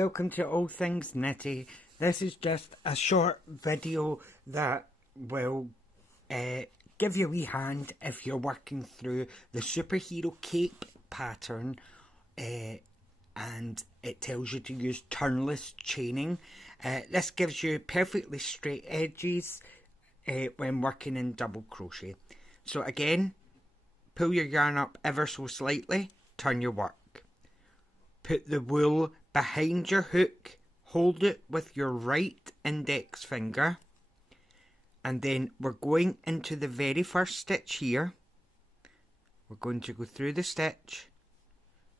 welcome to All Things Knitty. This is just a short video that will give you a wee hand if you're working through the superhero cape pattern, and it tells you to use turnless chaining. This gives you perfectly straight edges when working in double crochet. So again, pull your yarn up ever so slightly, turn your work. Put the wool behind your hook, hold it with your right index finger, and then we're going into the very first stitch here. We're going to go through the stitch,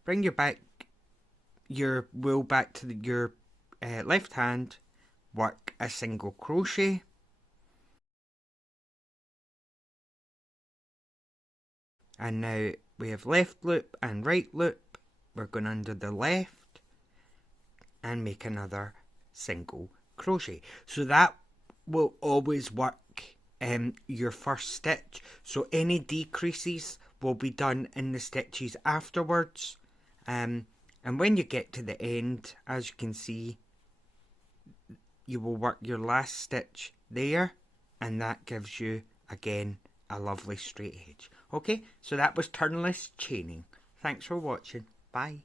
bring your wool back to your left hand, work a single crochet, and now we have left loop and right loop. We're going under the left and make another single crochet. So that will always work your first stitch. So any decreases will be done in the stitches afterwards. And when you get to the end, as you can see, you will work your last stitch there, and that gives you, again, a lovely straight edge. Okay, so that was turnless chaining. Thanks for watching. Bye.